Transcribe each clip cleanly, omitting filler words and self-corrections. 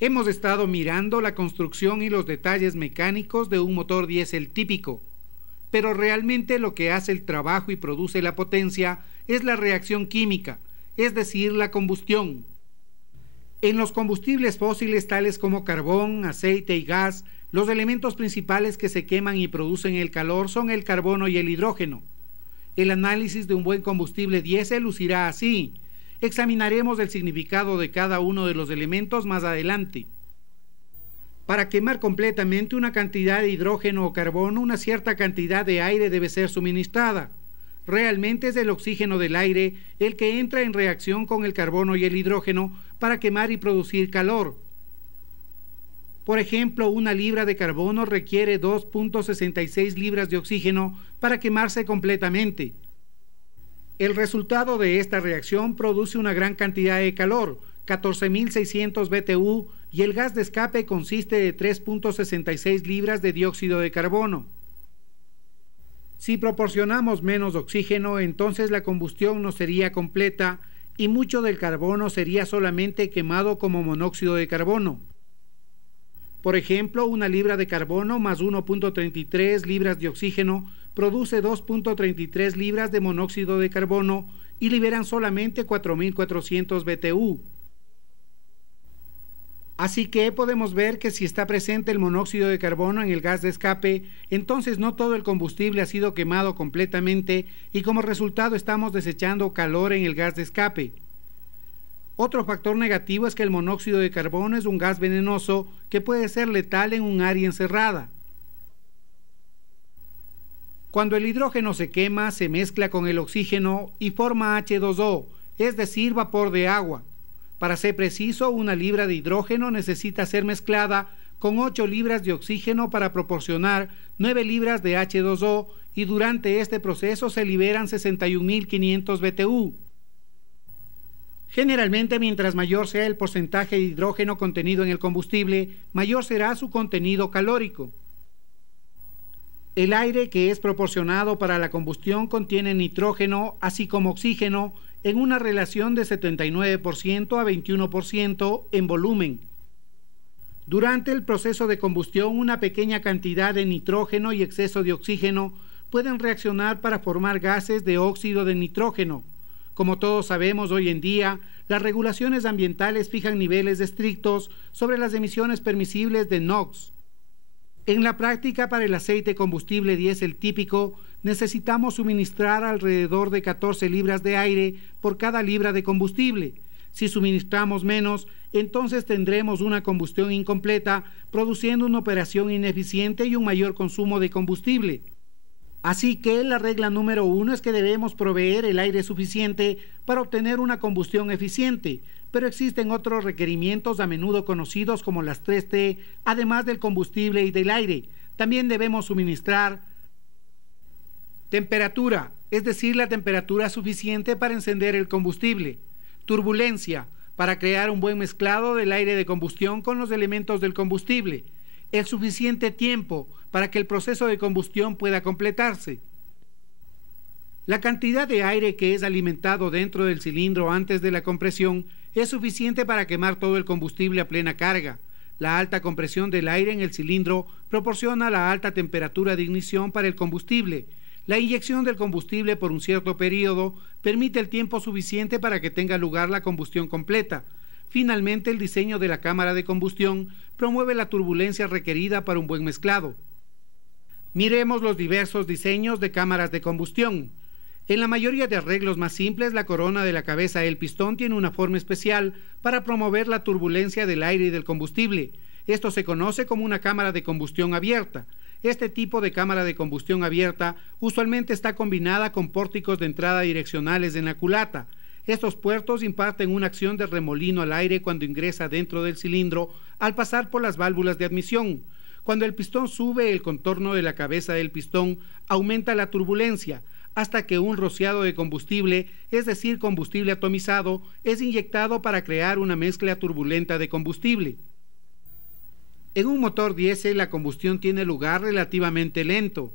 Hemos estado mirando la construcción y los detalles mecánicos de un motor diésel típico, pero realmente lo que hace el trabajo y produce la potencia es la reacción química, es decir, la combustión. En los combustibles fósiles tales como carbón, aceite y gas, los elementos principales que se queman y producen el calor son el carbono y el hidrógeno. El análisis de un buen combustible diésel lucirá así. Examinaremos el significado de cada uno de los elementos más adelante. Para quemar completamente una cantidad de hidrógeno o carbono, una cierta cantidad de aire debe ser suministrada. Realmente es el oxígeno del aire el que entra en reacción con el carbono y el hidrógeno para quemar y producir calor. Por ejemplo, una libra de carbono requiere 2.66 libras de oxígeno para quemarse completamente. El resultado de esta reacción produce una gran cantidad de calor, 14.600 BTU, y el gas de escape consiste de 3.66 libras de dióxido de carbono. Si proporcionamos menos oxígeno, entonces la combustión no sería completa y mucho del carbono sería solamente quemado como monóxido de carbono. Por ejemplo, una libra de carbono más 1.33 libras de oxígeno produce 2.33 libras de monóxido de carbono y liberan solamente 4.400 BTU. Así que podemos ver que si está presente el monóxido de carbono en el gas de escape, entonces no todo el combustible ha sido quemado completamente y como resultado estamos desechando calor en el gas de escape. Otro factor negativo es que el monóxido de carbono es un gas venenoso que puede ser letal en un área encerrada. Cuando el hidrógeno se quema, se mezcla con el oxígeno y forma H2O, es decir, vapor de agua. Para ser preciso, una libra de hidrógeno necesita ser mezclada con 8 libras de oxígeno para proporcionar 9 libras de H2O y durante este proceso se liberan 61.500 BTU. Generalmente, mientras mayor sea el porcentaje de hidrógeno contenido en el combustible, mayor será su contenido calórico. El aire que es proporcionado para la combustión contiene nitrógeno, así como oxígeno, en una relación de 79% a 21% en volumen. Durante el proceso de combustión, una pequeña cantidad de nitrógeno y exceso de oxígeno pueden reaccionar para formar gases de óxido de nitrógeno. Como todos sabemos hoy en día, las regulaciones ambientales fijan niveles estrictos sobre las emisiones permisibles de NOx. En la práctica, para el aceite combustible diésel típico, necesitamos suministrar alrededor de 14 libras de aire por cada libra de combustible. Si suministramos menos, entonces tendremos una combustión incompleta, produciendo una operación ineficiente y un mayor consumo de combustible. Así que la regla número 1 es que debemos proveer el aire suficiente para obtener una combustión eficiente, pero existen otros requerimientos a menudo conocidos como las 3T, además del combustible y del aire. También debemos suministrar temperatura, es decir, la temperatura suficiente para encender el combustible; turbulencia, para crear un buen mezclado del aire de combustión con los elementos del combustible; el suficiente tiempo para que el proceso de combustión pueda completarse. La cantidad de aire que es alimentado dentro del cilindro antes de la compresión es suficiente para quemar todo el combustible a plena carga. La alta compresión del aire en el cilindro proporciona la alta temperatura de ignición para el combustible. La inyección del combustible por un cierto periodo permite el tiempo suficiente para que tenga lugar la combustión completa. Finalmente, el diseño de la cámara de combustión promueve la turbulencia requerida para un buen mezclado. Miremos los diversos diseños de cámaras de combustión. En la mayoría de arreglos más simples, la corona de la cabeza del pistón tiene una forma especial para promover la turbulencia del aire y del combustible. Esto se conoce como una cámara de combustión abierta. Este tipo de cámara de combustión abierta usualmente está combinada con pórticos de entrada direccionales en la culata. Estos puertos imparten una acción de remolino al aire cuando ingresa dentro del cilindro al pasar por las válvulas de admisión. Cuando el pistón sube el contorno de la cabeza del pistón, aumenta la turbulencia, hasta que un rociado de combustible, es decir, combustible atomizado, es inyectado para crear una mezcla turbulenta de combustible. En un motor diésel, la combustión tiene lugar relativamente lento.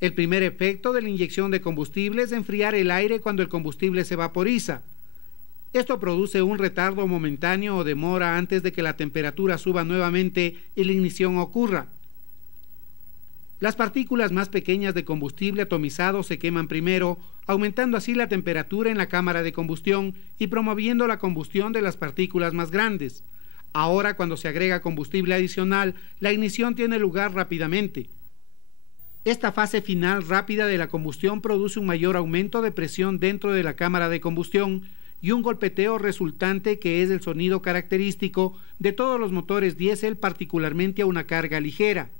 El primer efecto de la inyección de combustible es enfriar el aire cuando el combustible se vaporiza. Esto produce un retardo momentáneo o demora antes de que la temperatura suba nuevamente y la ignición ocurra. Las partículas más pequeñas de combustible atomizado se queman primero, aumentando así la temperatura en la cámara de combustión y promoviendo la combustión de las partículas más grandes. Ahora, cuando se agrega combustible adicional, la ignición tiene lugar rápidamente. Esta fase final rápida de la combustión produce un mayor aumento de presión dentro de la cámara de combustión y un golpeteo resultante que es el sonido característico de todos los motores diésel, particularmente a una carga ligera.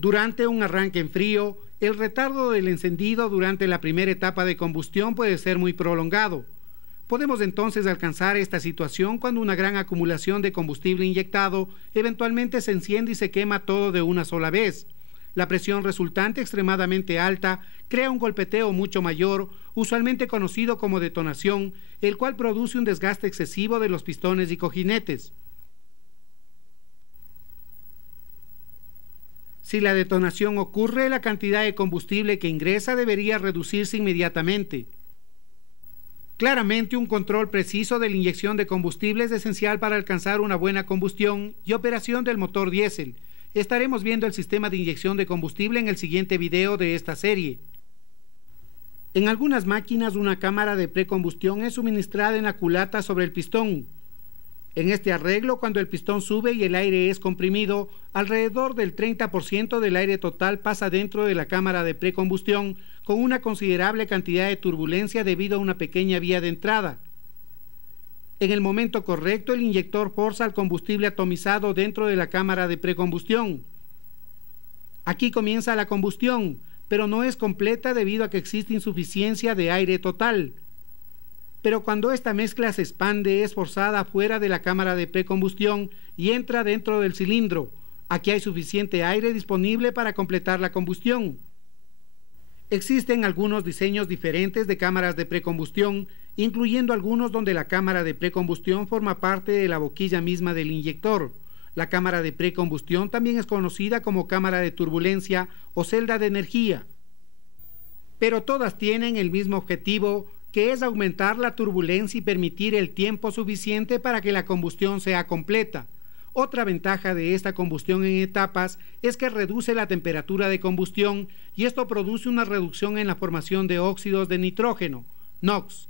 Durante un arranque en frío, el retardo del encendido durante la primera etapa de combustión puede ser muy prolongado. Podemos entonces alcanzar esta situación cuando una gran acumulación de combustible inyectado eventualmente se enciende y se quema todo de una sola vez. La presión resultante extremadamente alta crea un golpeteo mucho mayor, usualmente conocido como detonación, el cual produce un desgaste excesivo de los pistones y cojinetes. Si la detonación ocurre, la cantidad de combustible que ingresa debería reducirse inmediatamente. Claramente, un control preciso de la inyección de combustible es esencial para alcanzar una buena combustión y operación del motor diésel. Estaremos viendo el sistema de inyección de combustible en el siguiente video de esta serie. En algunas máquinas, una cámara de precombustión es suministrada en la culata sobre el pistón. En este arreglo, cuando el pistón sube y el aire es comprimido, alrededor del 30% del aire total pasa dentro de la cámara de precombustión con una considerable cantidad de turbulencia debido a una pequeña vía de entrada. En el momento correcto, el inyector forza el combustible atomizado dentro de la cámara de precombustión. Aquí comienza la combustión, pero no es completa debido a que existe insuficiencia de aire total. Pero cuando esta mezcla se expande, es forzada fuera de la cámara de precombustión y entra dentro del cilindro. Aquí hay suficiente aire disponible para completar la combustión. Existen algunos diseños diferentes de cámaras de precombustión, incluyendo algunos donde la cámara de precombustión forma parte de la boquilla misma del inyector. La cámara de precombustión también es conocida como cámara de turbulencia o celda de energía. Pero todas tienen el mismo objetivo, que es aumentar la turbulencia y permitir el tiempo suficiente para que la combustión sea completa. Otra ventaja de esta combustión en etapas es que reduce la temperatura de combustión y esto produce una reducción en la formación de óxidos de nitrógeno, NOx.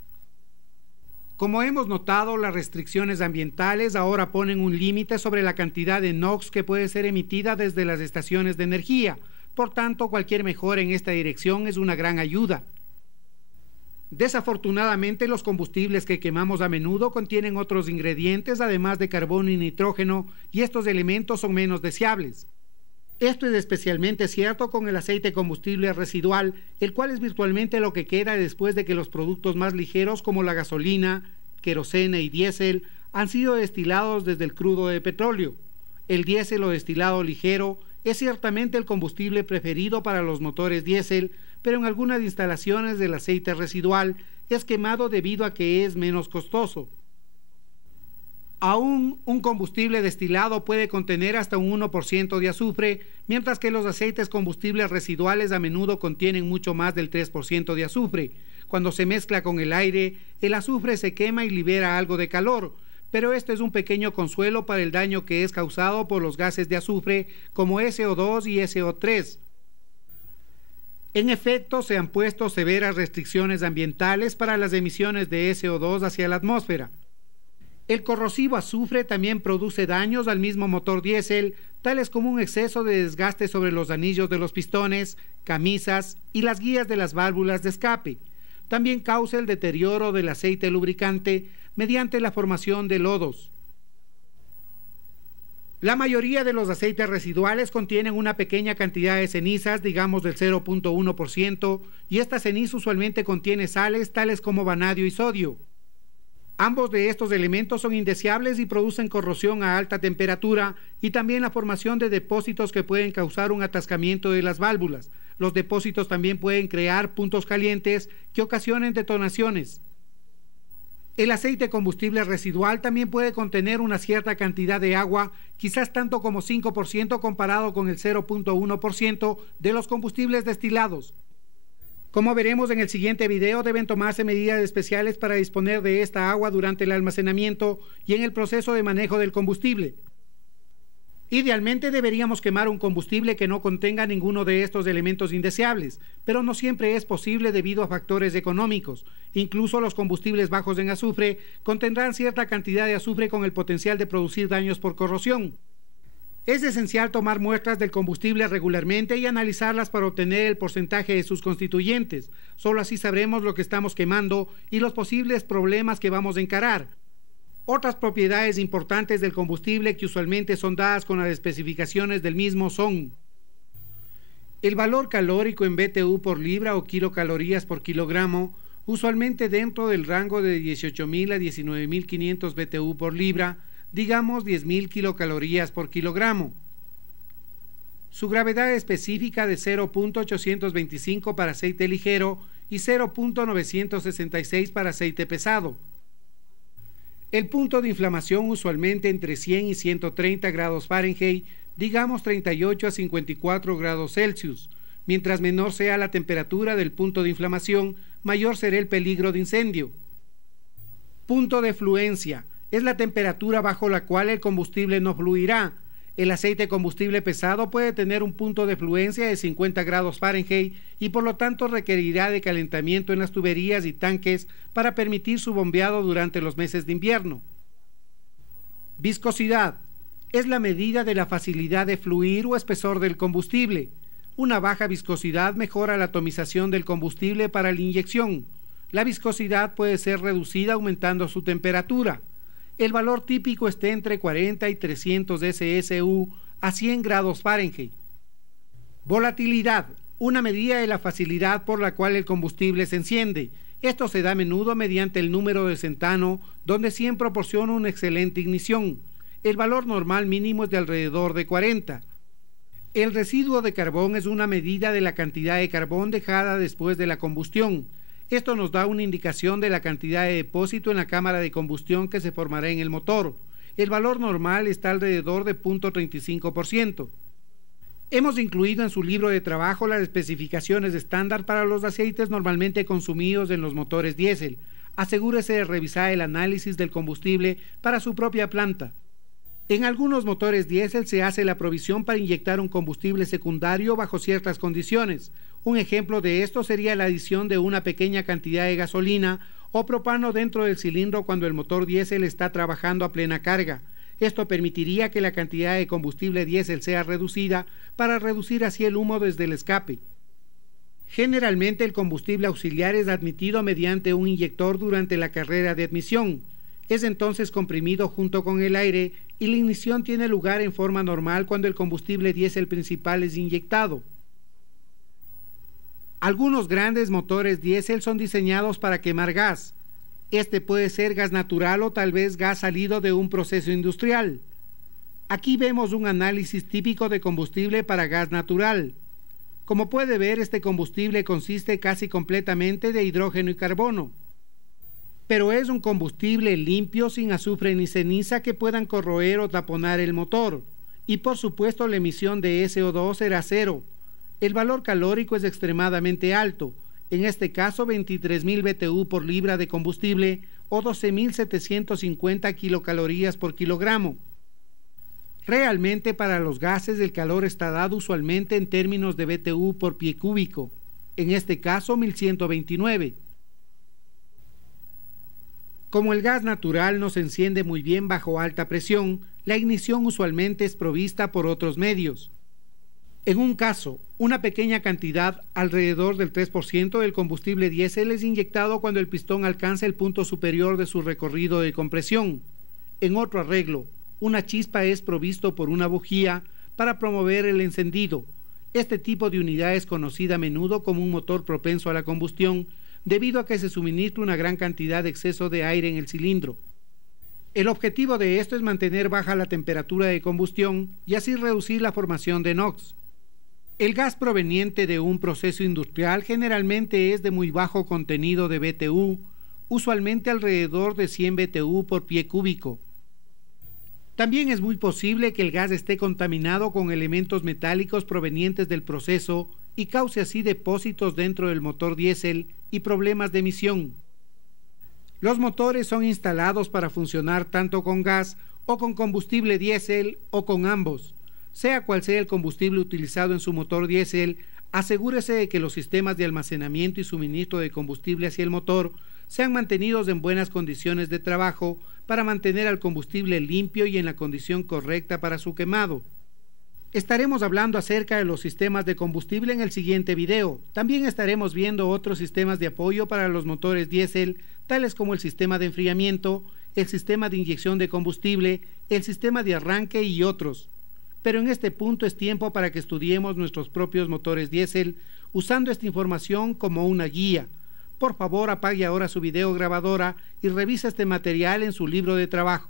Como hemos notado, las restricciones ambientales ahora ponen un límite sobre la cantidad de NOx que puede ser emitida desde las estaciones de energía. Por tanto, cualquier mejora en esta dirección es una gran ayuda. Desafortunadamente, los combustibles que quemamos a menudo contienen otros ingredientes además de carbono y nitrógeno, y estos elementos son menos deseables. Esto es especialmente cierto con el aceite combustible residual, el cual es virtualmente lo que queda después de que los productos más ligeros como la gasolina, querosene y diésel han sido destilados desde el crudo de petróleo. El diésel o destilado ligero es ciertamente el combustible preferido para los motores diésel, pero en algunas instalaciones el aceite residual es quemado debido a que es menos costoso. Aún un combustible destilado puede contener hasta un 1% de azufre, mientras que los aceites combustibles residuales a menudo contienen mucho más del 3% de azufre. Cuando se mezcla con el aire, el azufre se quema y libera algo de calor, pero esto es un pequeño consuelo para el daño que es causado por los gases de azufre como SO2 y SO3. En efecto, se han puesto severas restricciones ambientales para las emisiones de SO2 hacia la atmósfera. El corrosivo azufre también produce daños al mismo motor diésel, tales como un exceso de desgaste sobre los anillos de los pistones, camisas y las guías de las válvulas de escape. También causa el deterioro del aceite lubricante mediante la formación de lodos. La mayoría de los aceites residuales contienen una pequeña cantidad de cenizas, digamos del 0.1%, y esta ceniza usualmente contiene sales tales como vanadio y sodio. Ambos de estos elementos son indeseables y producen corrosión a alta temperatura y también la formación de depósitos que pueden causar un atascamiento de las válvulas. Los depósitos también pueden crear puntos calientes que ocasionen detonaciones. El aceite combustible residual también puede contener una cierta cantidad de agua, quizás tanto como 5% comparado con el 0.1% de los combustibles destilados. Como veremos en el siguiente video, deben tomarse medidas especiales para disponer de esta agua durante el almacenamiento y en el proceso de manejo del combustible. Idealmente deberíamos quemar un combustible que no contenga ninguno de estos elementos indeseables, pero no siempre es posible debido a factores económicos. Incluso los combustibles bajos en azufre contendrán cierta cantidad de azufre con el potencial de producir daños por corrosión. Es esencial tomar muestras del combustible regularmente y analizarlas para obtener el porcentaje de sus constituyentes. Solo así sabremos lo que estamos quemando y los posibles problemas que vamos a encarar. Otras propiedades importantes del combustible que usualmente son dadas con las especificaciones del mismo son el valor calórico en BTU por libra o kilocalorías por kilogramo, usualmente dentro del rango de 18.000 a 19.500 BTU por libra, digamos 10.000 kilocalorías por kilogramo. Su gravedad específica de 0.825 para aceite ligero y 0.966 para aceite pesado. El punto de inflamación usualmente entre 100 y 130 grados Fahrenheit, digamos 38 a 54 grados Celsius. Mientras menor sea la temperatura del punto de inflamación, mayor será el peligro de incendio. Punto de fluencia. Es la temperatura bajo la cual el combustible no fluirá. El aceite combustible pesado puede tener un punto de fluencia de 50 grados Fahrenheit y por lo tanto requerirá de calentamiento en las tuberías y tanques para permitir su bombeado durante los meses de invierno. Viscosidad. Es la medida de la facilidad de fluir o espesor del combustible. Una baja viscosidad mejora la atomización del combustible para la inyección. La viscosidad puede ser reducida aumentando su temperatura. El valor típico está entre 40 y 300 SSU a 100 grados Fahrenheit. Volatilidad, una medida de la facilidad por la cual el combustible se enciende. Esto se da a menudo mediante el número de centano, donde 100 proporciona una excelente ignición. El valor normal mínimo es de alrededor de 40. El residuo de carbón es una medida de la cantidad de carbón dejada después de la combustión. Esto nos da una indicación de la cantidad de depósito en la cámara de combustión que se formará en el motor. El valor normal está alrededor de 0.35%. Hemos incluido en su libro de trabajo las especificaciones estándar para los aceites normalmente consumidos en los motores diésel. Asegúrese de revisar el análisis del combustible para su propia planta. En algunos motores diésel se hace la provisión para inyectar un combustible secundario bajo ciertas condiciones. Un ejemplo de esto sería la adición de una pequeña cantidad de gasolina o propano dentro del cilindro cuando el motor diésel está trabajando a plena carga. Esto permitiría que la cantidad de combustible diésel sea reducida para reducir así el humo desde el escape. Generalmente el combustible auxiliar es admitido mediante un inyector durante la carrera de admisión. Es entonces comprimido junto con el aire y la ignición tiene lugar en forma normal cuando el combustible diésel principal es inyectado. Algunos grandes motores diésel son diseñados para quemar gas. Este puede ser gas natural o tal vez gas salido de un proceso industrial. Aquí vemos un análisis típico de combustible para gas natural. Como puede ver, este combustible consiste casi completamente de hidrógeno y carbono. Pero es un combustible limpio, sin azufre ni ceniza que puedan corroer o taponar el motor. Y por supuesto la emisión de SO2 será cero. El valor calórico es extremadamente alto, en este caso 23.000 BTU por libra de combustible o 12.750 kilocalorías por kilogramo. Realmente para los gases el calor está dado usualmente en términos de BTU por pie cúbico, en este caso 1.129. Como el gas natural no se enciende muy bien bajo alta presión, la ignición usualmente es provista por otros medios. En un caso, una pequeña cantidad, alrededor del 3% del combustible diésel es inyectado cuando el pistón alcanza el punto superior de su recorrido de compresión. En otro arreglo, una chispa es provisto por una bujía para promover el encendido. Este tipo de unidad es conocida a menudo como un motor propenso a la combustión, debido a que se suministra una gran cantidad de exceso de aire en el cilindro. El objetivo de esto es mantener baja la temperatura de combustión y así reducir la formación de NOx. El gas proveniente de un proceso industrial generalmente es de muy bajo contenido de BTU, usualmente alrededor de 100 BTU por pie cúbico. También es muy posible que el gas esté contaminado con elementos metálicos provenientes del proceso y cause así depósitos dentro del motor diésel y problemas de emisión. Los motores son instalados para funcionar tanto con gas o con combustible diésel o con ambos. Sea cual sea el combustible utilizado en su motor diésel, asegúrese de que los sistemas de almacenamiento y suministro de combustible hacia el motor sean mantenidos en buenas condiciones de trabajo para mantener al combustible limpio y en la condición correcta para su quemado. Estaremos hablando acerca de los sistemas de combustible en el siguiente video. También estaremos viendo otros sistemas de apoyo para los motores diésel, tales como el sistema de enfriamiento, el sistema de inyección de combustible, el sistema de arranque y otros. Pero en este punto es tiempo para que estudiemos nuestros propios motores diésel usando esta información como una guía. Por favor, apague ahora su video grabadora y revise este material en su libro de trabajo.